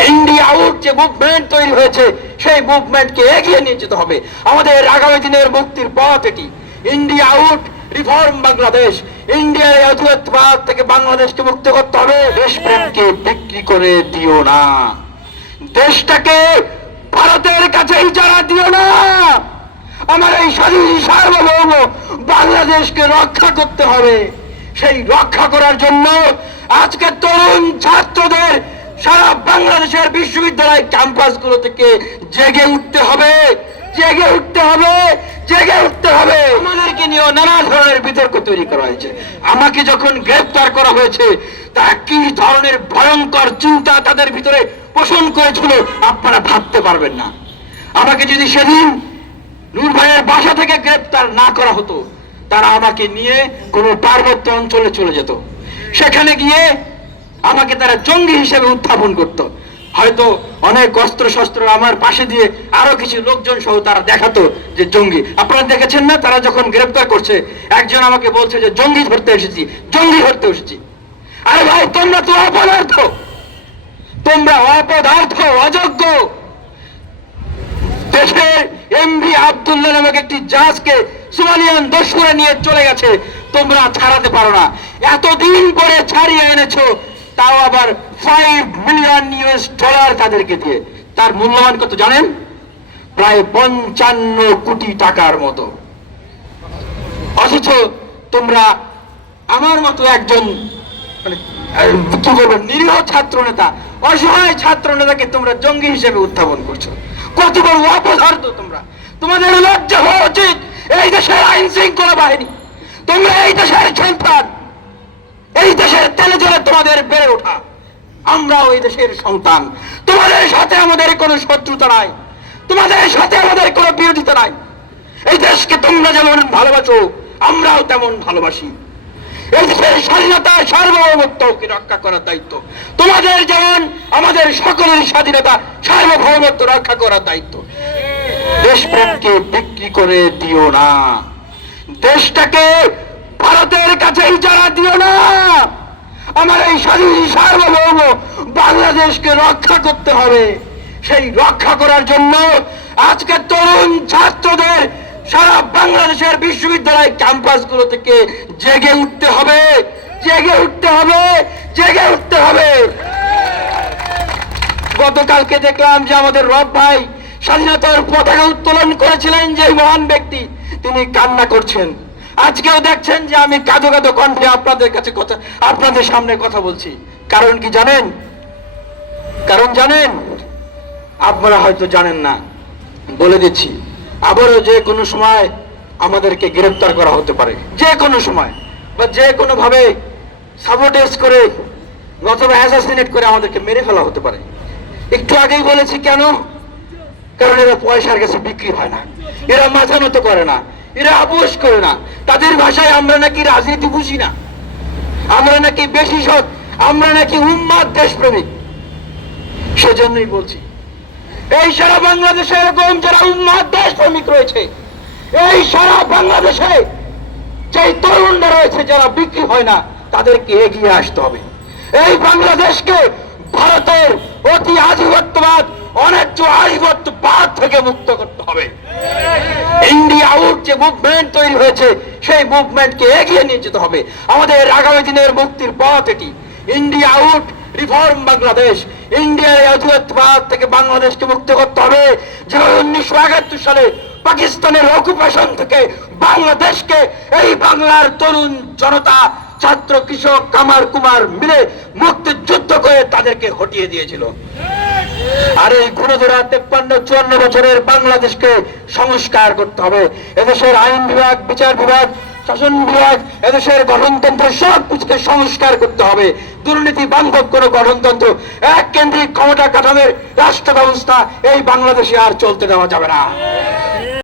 India out যে movement তৈরি হয়েছে সেই মুভমেন্টকে এগিয়ে নিয়ে যেতে হবে। আমাদের আগামী দিনের মুক্তির পথ এটি। ইন্ডিয়া আউট রিফর্ম বাংলাদেশ ইন্ডিয়ার থেকে বাংলাদেশকে মুক্ত করতে হবে। দেশপ্রেমকে বিক্রি করে দিও না। দেশটাকে ভারতের কাছে ইজারা দিও না। আমার এই স্বাধীন সার্বভৌম বাংলাদেশকে রক্ষা করতে হবে। সেই রক্ষা করার জন্য আজকে তরুণ ছাত্রদের সারা বাংলাদেশের বিশ্ববিদ্যালয় ক্যাম্পাসগুলো থেকে জেগে উঠতে হবে, জেগে উঠতে হবে, জেগে উঠতে হবে। আমাদেরকে নিয়েও নানা ধরনের বিতর্ক তৈরি করা হয়েছে। আমাকে যখন গ্রেফতার করা হয়েছে, তা কি ধরনের ভয়ঙ্কর চিন্তা তাদের ভিতরে পোষণ করেছিল, আপনারা ভাবতে পারবেন না। আমাকে যদি সেদিন নূর ভাইয়ের বাসা থেকে গ্রেপ্তার না করা হতো, তারা আমাকে নিয়ে কোনো পার্বত্য অঞ্চলে চলে যেত। সেখানে গিয়ে আমাকে তারা জঙ্গি হিসেবে উত্থাপন করত। হয়তো অনেক অস্ত্র শস্ত্র আমার পাশে দিয়ে আরও কিছু লোকজন সহ তারা দেখাতো যে জঙ্গি। আপনারা দেখেছেন না? তারা যখন গ্রেপ্তার করছে, একজন আমাকে বলছে যে, জঙ্গি ধরতে এসেছি, জঙ্গি ধরতে এসেছি। আরে ভাই, তোমরা তো অপদার্থ! তোমরা অপদার্থ, অযোগ্য! দেশের এমভি আব্দুল্লাহ নামক একটি জাহাজকে সোমালিয়ান দস্যুরা নিয়ে চলে গেছে। তোমরা ছাড়াতে পারো না। এতদিন পরে ছাড়িয়ে এনেছো তাও আবার ফাইভ মিলিয়ন ইউএস ডলার তাদেরকে দিয়ে। তার মূল্যবান কত জানেন? প্রায় পঞ্চান্ন কোটি টাকার মতো। অথচ তোমরা আমার মতো একজন মানে কি বলব, নিরীহ ছাত্র নেতা অসহায় ছাত্র নেতাকে তোমরা জঙ্গি হিসেবে উত্থাপন করছ। কত বড় অপদার্থ তোমরা। তোমাদের লজ্জা হওয়া উচিত। এই দেশের আইন শৃঙ্খলা বাহিনী। তোমরা এই দেশের সন্তান। এই দেশের তেলে জলে তোমাদের বেড়ে ওঠা। আমরাও এই দেশের সন্তান। তোমাদের সাথে আমাদের কোনো শত্রুতা নাই। তোমাদের সাথে আমাদের কোনো বিরোধিতা নাই। এই দেশকে তোমরা যেমন ভালোবাসো, আমরাও তেমন ভালোবাসি। এই দেশের স্বাধীনতা সার্বভৌমত্বকে রক্ষা করার দায়িত্ব। তোমাদের যেমন আমাদের সকলের স্বাধীনতা সার্বভৌমত্ব রক্ষা করার দায়িত্ব। দেশপ্রেমকে বিক্রি করে দিও না। দেশটাকে ভারতের কাছে ইজারা দিও না, আমার এই স্বাধীন সার্বভৌম বাংলাদেশকে রক্ষা করতে হবে। সেই রক্ষা করার জন্য আজকে তরুণ ছাত্রদের সারা বাংলাদেশের বিশ্ববিদ্যালয় ক্যাম্পাসগুলো থেকে জেগে উঠতে হবে, জেগে উঠতে হবে, জেগে উঠতে হবে। গতকালকে দেখলাম যে আমাদের রব ভাই স্বাধীনতার পতাকা উত্তোলন করেছিলেন যে মহান ব্যক্তি, তিনি কান্না করছেন। আজকেও দেখছেন যে আমি কাঁদো কাঁদো কণ্ঠে আপনাদের কাছে কথা আপনাদের সামনে কথা বলছি। কারণ কি জানেন? কারণ জানেন? আপনারা হয়তো জানেন না। বলে দিচ্ছি, আবারও যে কোনো সময় আমাদেরকে গ্রেফতার করা হতে পারে। যে কোনো সময়, বা যে কোনো ভাবে সাবোটেজ করে অথবা অ্যাসাসিনেট করে আমাদেরকে মেরে ফেলা হতে পারে। একটু আগেই বলেছি কেন? কারণ এরা পয়সার কাছে বিক্রি হয় না। এরা মাথা নত করে না। এরা আপোষ করে না। তাদের ভাষায় আমরা নাকি রাজনীতি বুঝি না। আমরা নাকি বেশি সৎ, আমরা নাকি উম্মাদ দেশপ্রেমিক। সেজন্যই বলছি, এই সারা বাংলাদেশে এরকম যারা উম্মাদ দেশপ্রেমিক রয়েছে, এই সারা বাংলাদেশে যে তরুণরা রয়েছে যারা বিক্রি হয় না, তাদেরকে এগিয়ে আসতে হবে। এই বাংলাদেশকে ভারতের অতি আধিপত্যবাদ অন্যায্য আধিপত্যবাদ থেকে মুক্ত করতে হবে। ইন্ডিয়া আউট যে মুভমেন্ট তৈরি হয়েছে, সেই মুভমেন্টকে এগিয়ে নিয়ে যেতে হবে। আমাদের আগামী দিনের মুক্তির পথ এটি। India out reform Bangladesh. ইন্ডিয়ার এই অধুরত্ববাদ থেকে বাংলাদেশকে মুক্ত করতে হবে। যেভাবে উনিশশো একাত্তর সালে পাকিস্তানের অকুপেশন থেকে বাংলাদেশকে এই বাংলার তরুণ জনতা, ছাত্র, কৃষক কামার কুমার মিলে মুক্তিযুদ্ধ করে তাদেরকে হটিয়ে দিয়েছিল। আর এই ঘুরোধরা তেপ্পান্ন, চুয়ান্ন বছরের বাংলাদেশকে সংস্কার করতে হবে। এদেশের আইন বিভাগ, বিচার বিভাগ, শাসন বিভাগ, এদেশের গঠনতন্ত্র সব কিছুকে সংস্কার করতে হবে। দুর্নীতি বান্ধব কোনো গঠনতন্ত্র এক কেন্দ্রিক ক্ষমতা কাঠামের রাষ্ট্র ব্যবস্থা এই বাংলাদেশে আর চলতে দেওয়া যাবে না।